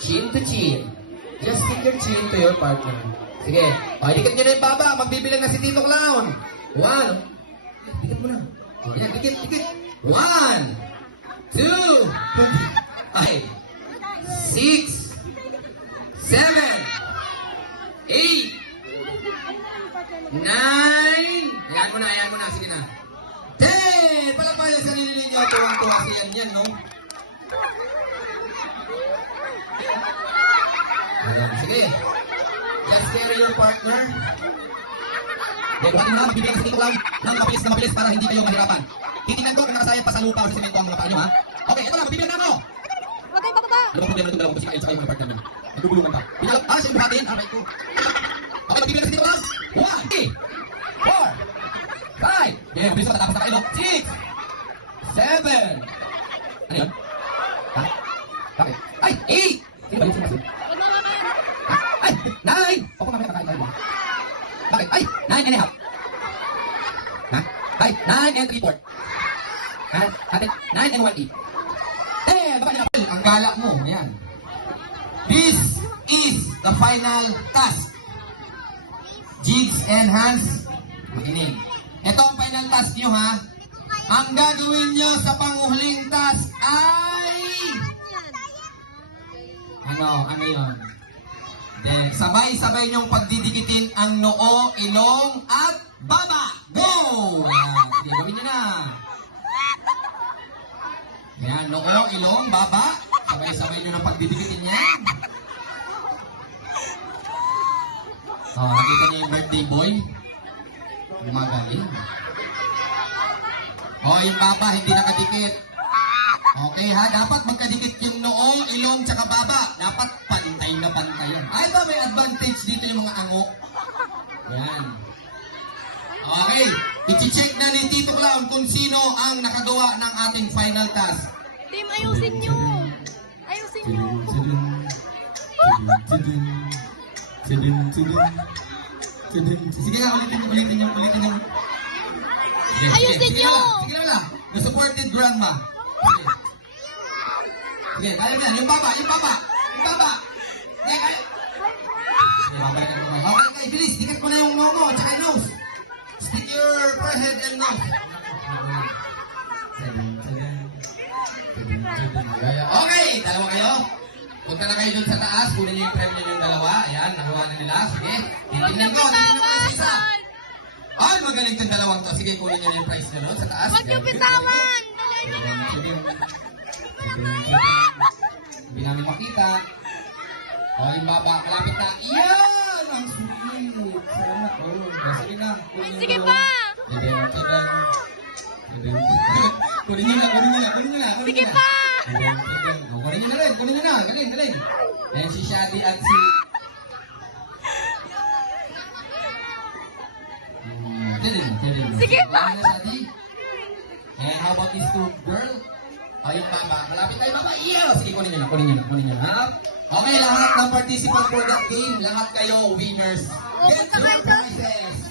Chin to chin. Just stick your chin to your partner. Sige. O, dikit nyo na yung baba. Magbibilang na si Tito Clown. 1. Dikit mo na. O, yan, dikit, dikit. 1, 2, 5, 6, 7, 8, 9. Ayan mo na. Sige na. 10! Palapay sa sarili ninyo. Tuwang-tuwa kasi yan, no? Ayan, sige. Just carry your partner. Then, huwag na magbibigay sa Tito Clown ng mabilis para hindi kayo mahirapan. Titingnan ko kung nakasayang pa sa lupa o sa semento ang mga paa nyo, ha? Okay, ito na, magbibigay na ako. Huwag kayong bababa. Ano bang problema na itong dalawang kasi kayo sa mga partner nyo? Nagugulungan pa. Pinalap, siya buhatin. Aray ko. Okay, magbibigay na sa Tito Clown. 1, 2, 3, 4, 5. Yeah, mabilis ko, tatapos na kayo. 6, 7. Ano yun? Ha? Bakit? Ay, 8. Sino ba yun? Sino ba yun? Ay, 9. Opo, mamaya kakain tayo. Bakit? Ay, 9 and a half. Ha? Ay, 9 and 3/4. Ha? Ate, 9 and 1/8. Baka nila. Ang galak mo. Ayan. This is the final task. Jigs and Hans, makinig. Ito ang final task nyo, ha? Ang gagawin nyo sa panghuling task ay... Ano yun? Then, sabay-sabay niyong pagdidikitin ang noo, ilong, at baba! Go! Ayan, sige, gawin niyo na. Ayan, noo, ilong, baba. Sabay-sabay niyo ng pagdidikitin yan. So, nakita niyo yung birthday boy? Gumagaling. O, yung baba, hindi nakadikit. Okay ha, dapat magkadikit yung noo, ilong, tsaka baba. Dapat pantay na pantay yan. Ay ba, may advantage dito yung mga ango. Yan. Okay, i-check na ni Tito Clown kung sino ang nakagawa ng ating final task. Team, ayusin nyo. Ayusin nyo. Sige nga, ulitin nyo. Ayusin nyo. Sige lang. The supported grandma. Sige, kaya na. Yung baba. Sige, kaya. Okay, bilis. Dikat mo na yung momo, tsaka yung nose. Stick your forehead and nose. Okay, dalawa kayo. Punta na kayo dun sa taas. Kunin niyo yung premium yung dalawa. Ayan, nagawa na nila. Sige, titignan ko isa. Ay, magaling itong dalawang to. Sige, kunin niyo yung price nyo doon sa taas. Huwag yung bitawan. Hindi namin makita. O, yung baba, kalapit na. Iyan! Ang sweet! Salamat. Sige na. Sige pa. Kunin nyo na. Sige pa. Kunin nyo na. Galing. Ayan si Shadi at si... Sige pa. And how about these two girl? Ayun, baba. Malapit tayo, baba. Iya! Sige, kunin nyo na. Okay, lahat ng participants for that game, lahat kayo winners. Get your prizes!